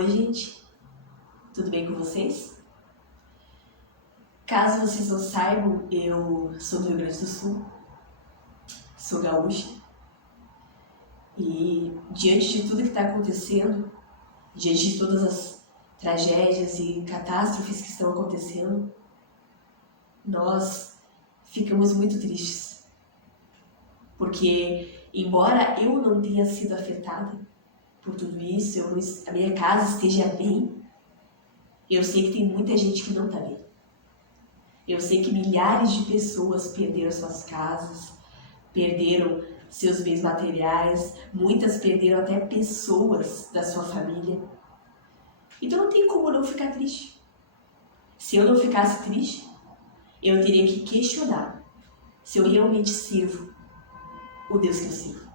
Oi, gente, tudo bem com vocês? Caso vocês não saibam, eu sou do Rio Grande do Sul, sou gaúcha e diante de tudo que está acontecendo, diante de todas as tragédias e catástrofes que estão acontecendo, nós ficamos muito tristes, porque embora eu não tenha sido afetada por tudo isso, a minha casa esteja bem, eu sei que tem muita gente que não está bem. Eu sei que milhares de pessoas perderam suas casas, perderam seus bens materiais, muitas perderam até pessoas da sua família. Então não tem como não ficar triste. Se eu não ficasse triste, eu teria que questionar se eu realmente sirvo o Deus que eu sirvo.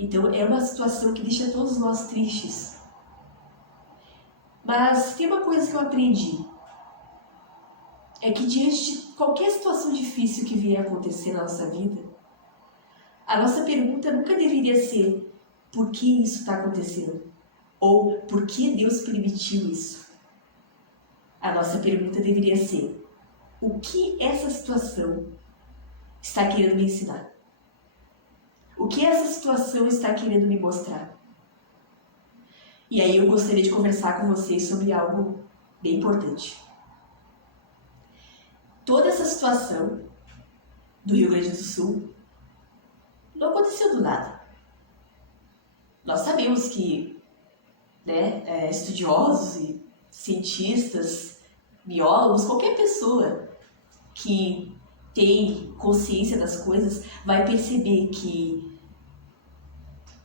Então é uma situação que deixa todos nós tristes. Mas tem uma coisa que eu aprendi. É que diante de qualquer situação difícil que vier acontecer na nossa vida, a nossa pergunta nunca deveria ser por que isso está acontecendo? Ou por que Deus permitiu isso? A nossa pergunta deveria ser: o que essa situação está querendo me ensinar? O que essa situação está querendo me mostrar? E aí eu gostaria de conversar com vocês sobre algo bem importante. Toda essa situação do Rio Grande do Sul não aconteceu do nada. Nós sabemos que estudiosos e cientistas, biólogos, qualquer pessoa que tem consciência das coisas vai perceber que,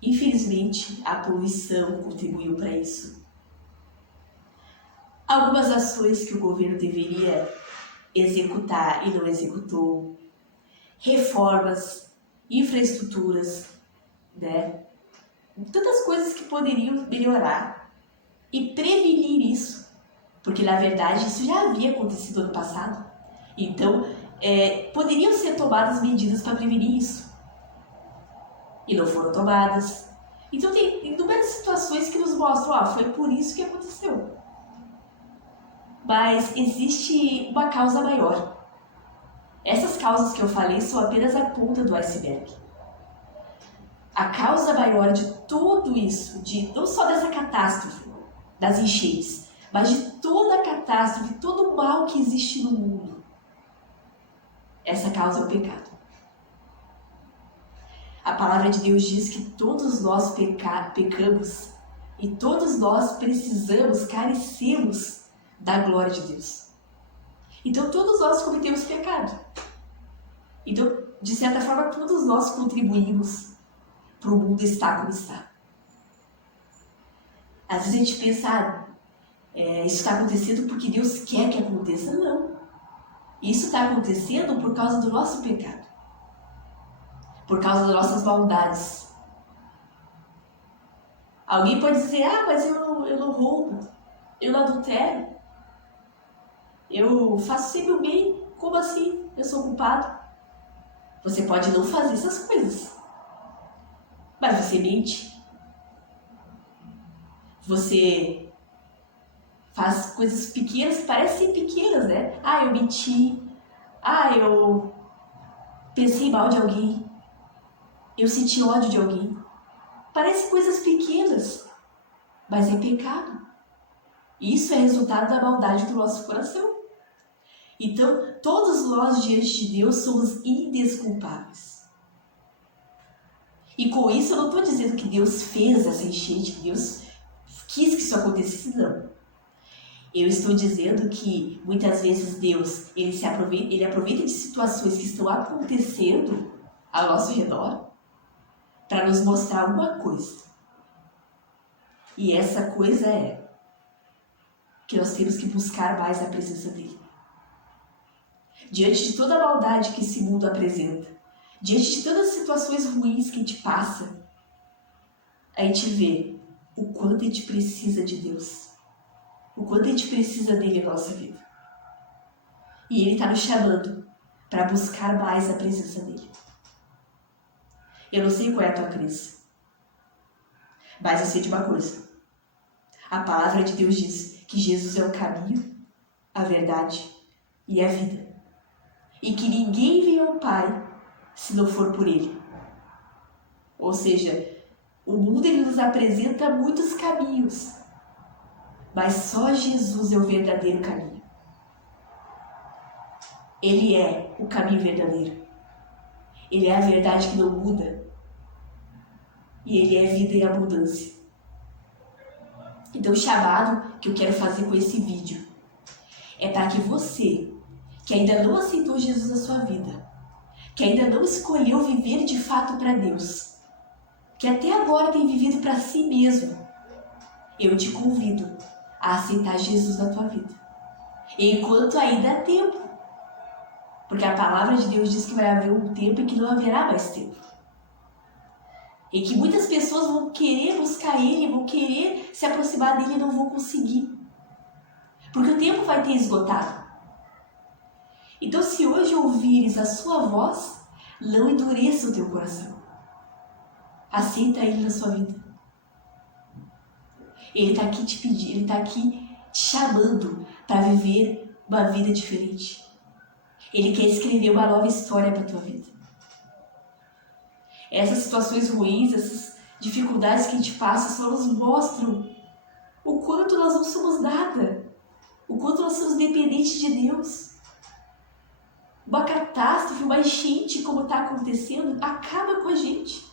infelizmente, a poluição contribuiu para isso. Algumas ações que o governo deveria executar e não executou, reformas, infraestruturas, tantas coisas que poderiam melhorar e prevenir isso, porque na verdade isso já havia acontecido ano passado. Então, poderiam ser tomadas medidas para prevenir isso e não foram tomadas. Então tem inúmeras situações que nos mostram, foi por isso que aconteceu. Mas existe uma causa maior. Essas causas que eu falei são apenas a ponta do iceberg. A causa maior de tudo isso, não só dessa catástrofe, das enchentes, mas de toda a catástrofe, todo o mal que existe no mundo, essa causa é o pecado. A palavra de Deus diz que todos nós pecamos e todos nós precisamos, carecemos da glória de Deus. Então todos nós cometemos pecado. Então, de certa forma, todos nós contribuímos para o mundo estar como está. Às vezes a gente pensa, isso está acontecendo porque Deus quer que aconteça. Não. Isso está acontecendo por causa do nosso pecado. Por causa das nossas maldades. Alguém pode dizer, mas eu não roubo, eu não adultero, eu faço sempre o bem, como assim? Eu sou culpado? Você pode não fazer essas coisas, mas você mente. Você faz coisas pequenas que parecem pequenas, né? Eu menti. Eu pensei mal de alguém. Eu senti ódio de alguém. Parecem coisas pequenas, mas é pecado. Isso é resultado da maldade do nosso coração. Então, todos nós diante de Deus somos indesculpáveis. E com isso eu não estou dizendo que Deus fez essa enchente, que Deus quis que isso acontecesse, não. Eu estou dizendo que muitas vezes Deus ele aproveita de situações que estão acontecendo ao nosso redor para nos mostrar alguma coisa. E essa coisa é que nós temos que buscar mais a presença dele. Diante de toda a maldade que esse mundo apresenta, diante de todas as situações ruins que a gente passa, a gente vê o quanto a gente precisa de Deus, o quanto a gente precisa dele na nossa vida. E ele está nos chamando para buscar mais a presença dele. Eu não sei qual é a tua crença, mas eu sei de uma coisa. A palavra de Deus diz que Jesus é o caminho, a verdade e a vida. E que ninguém vem ao Pai se não for por Ele. Ou seja, o mundo ele nos apresenta muitos caminhos, mas só Jesus é o verdadeiro caminho. Ele é o caminho verdadeiro. Ele é a verdade que não muda. E Ele é vida em abundância. Então o chamado que eu quero fazer com esse vídeo é para que você, que ainda não aceitou Jesus na sua vida, que ainda não escolheu viver de fato para Deus, que até agora tem vivido para si mesmo, eu te convido a aceitar Jesus na tua vida. Enquanto ainda há tempo. Porque a palavra de Deus diz que vai haver um tempo em que não haverá mais tempo. E que muitas pessoas vão querer buscar Ele, vão querer se aproximar dEle e não vão conseguir. Porque o tempo vai ter esgotado. Então, se hoje ouvires a sua voz, não endureça o teu coração. Aceita Ele na sua vida. Ele está aqui te pedindo, Ele está aqui te chamando para viver uma vida diferente. Ele quer escrever uma nova história para a tua vida. Essas situações ruins, essas dificuldades que a gente passa só nos mostram o quanto nós não somos nada, o quanto nós somos dependentes de Deus. Uma catástrofe, uma enchente como está acontecendo, acaba com a gente.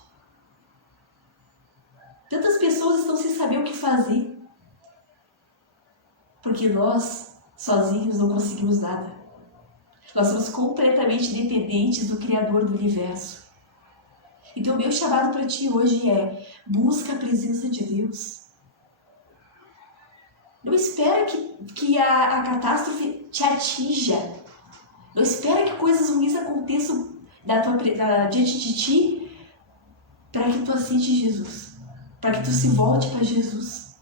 Tantas pessoas estão sem saber o que fazer, porque nós, sozinhos, não conseguimos nada. Nós somos completamente dependentes do Criador do Universo. Então, o meu chamado para ti hoje é: busca a presença de Deus. Não espera que a catástrofe te atinja. Não espera que coisas ruins aconteçam diante de ti para que tu aceite Jesus, para que tu se volte para Jesus.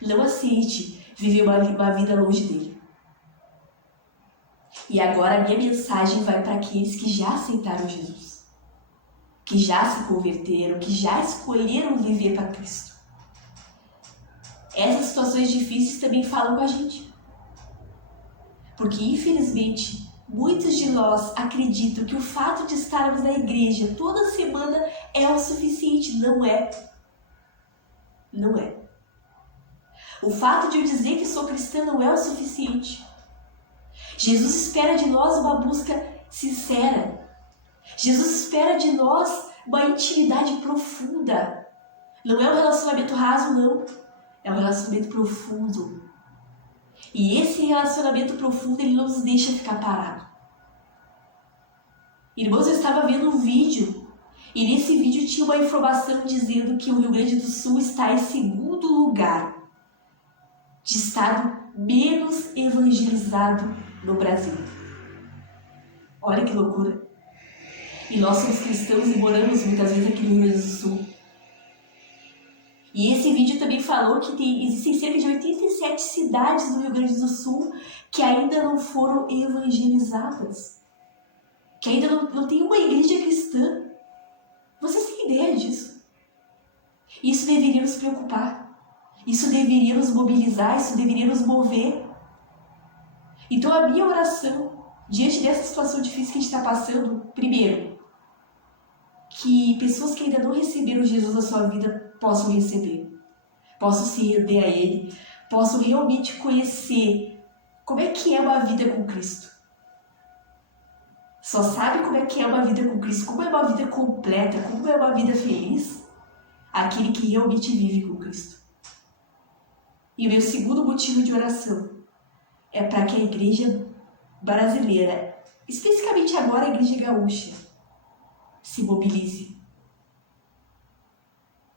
Não aceite viver uma vida longe dele. E agora a minha mensagem vai para aqueles que já aceitaram Jesus, que já se converteram, que já escolheram viver para Cristo. Essas situações difíceis também falam com a gente. Porque, infelizmente, muitos de nós acreditam que o fato de estarmos na igreja toda semana é o suficiente. Não é. Não é. O fato de eu dizer que sou cristã não é o suficiente. Jesus espera de nós uma busca sincera. Jesus espera de nós uma intimidade profunda. Não é um relacionamento raso, não. É um relacionamento profundo. E esse relacionamento profundo, ele não nos deixa ficar parado. Irmãos, eu estava vendo um vídeo. E nesse vídeo tinha uma informação dizendo que o Rio Grande do Sul está em segundo lugar de estado menos evangelizado no Brasil. Olha que loucura. E nós somos cristãos e moramos muitas vezes aqui no Rio Grande do Sul. E esse vídeo também falou que existem cerca de 87 cidades no Rio Grande do Sul que ainda não foram evangelizadas. Que ainda não tem uma igreja cristã. Vocês têm ideia disso? Isso deveria nos preocupar. Isso deveria nos mobilizar, isso deveria nos mover. Então a minha oração, diante dessa situação difícil que a gente está passando, primeiro, que pessoas que ainda não receberam Jesus na sua vida possam receber, possam se render a Ele, possam realmente conhecer como é que é uma vida com Cristo. Só sabe como é que é uma vida com Cristo, como é uma vida completa, como é uma vida feliz, aquele que realmente vive com Cristo. E o meu segundo motivo de oração é para que a igreja brasileira, especificamente agora a igreja gaúcha, se mobilize.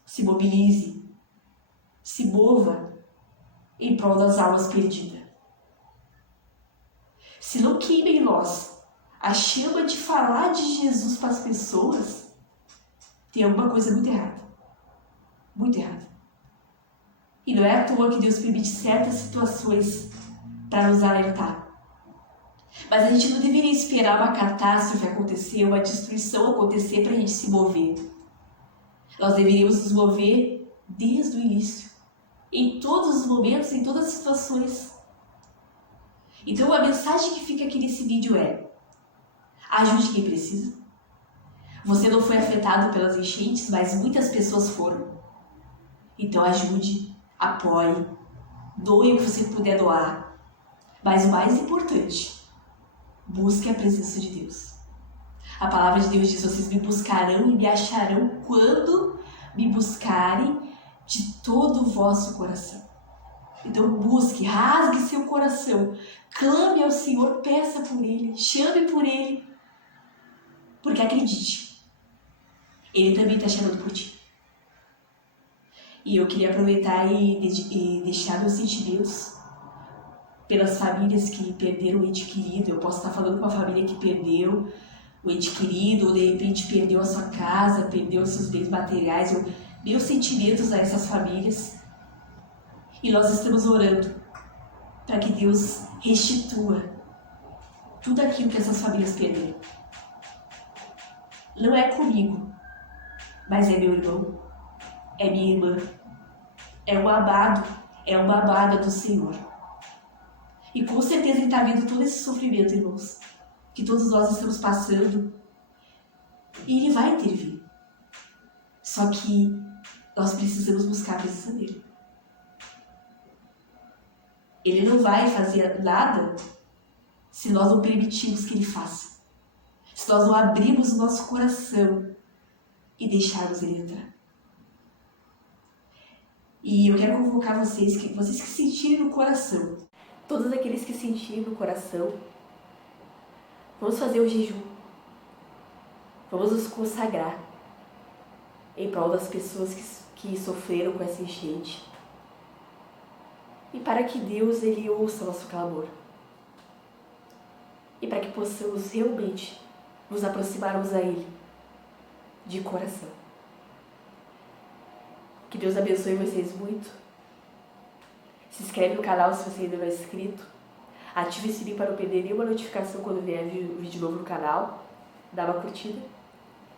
Se mobilize, se mova em prol das almas perdidas. Se não queima em nós a chama de falar de Jesus para as pessoas, tem alguma coisa muito errada. Muito errada. E não é à toa que Deus permite certas situações para nos alertar. Mas a gente não deveria esperar uma catástrofe acontecer, uma destruição acontecer para a gente se mover. Nós deveríamos nos mover desde o início. em todos os momentos, em todas as situações. Então a mensagem que fica aqui nesse vídeo é: ajude quem precisa. Você não foi afetado pelas enchentes, mas muitas pessoas foram. Então ajude, apoie, doe o que você puder doar. Mas o mais importante, busque a presença de Deus. A palavra de Deus diz: vocês me buscarão e me acharão quando me buscarem de todo o vosso coração. Então busque, rasgue seu coração, clame ao Senhor, peça por Ele, chame por Ele. Porque acredite, Ele também está chamando por ti. E eu queria aproveitar e deixar meus sentimentos pelas famílias que perderam o ente querido. Eu posso estar falando com uma família que perdeu o ente querido, ou de repente perdeu a sua casa, perdeu os seus bens materiais. Meus sentimentos a essas famílias. E nós estamos orando para que Deus restitua tudo aquilo que essas famílias perderam. Não é comigo, mas é meu irmão, é minha irmã, é um amado, é uma amada do Senhor. E com certeza Ele está vendo todo esse sofrimento, irmãos, que todos nós estamos passando. E Ele vai intervir. Só que nós precisamos buscar a presença dEle. Ele não vai fazer nada se nós não permitirmos que Ele faça. Se nós não abrirmos o nosso coração e deixarmos Ele entrar. E eu quero convocar vocês que sentirem no coração, todos aqueles que sentirem no coração, vamos fazer o jejum. Vamos nos consagrar em prol das pessoas que sofreram com essa enchente. E para que Deus Ele ouça o nosso clamor. E para que possamos realmente nos aproximarmos a Ele de coração. Que Deus abençoe vocês muito. Se inscreve no canal se você ainda não é inscrito. Ative o sininho para não perder nenhuma notificação quando vier vídeo novo no canal. Dá uma curtida.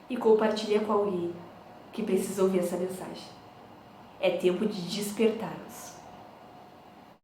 E compartilha com alguém que precisa ouvir essa mensagem. É tempo de despertarmos.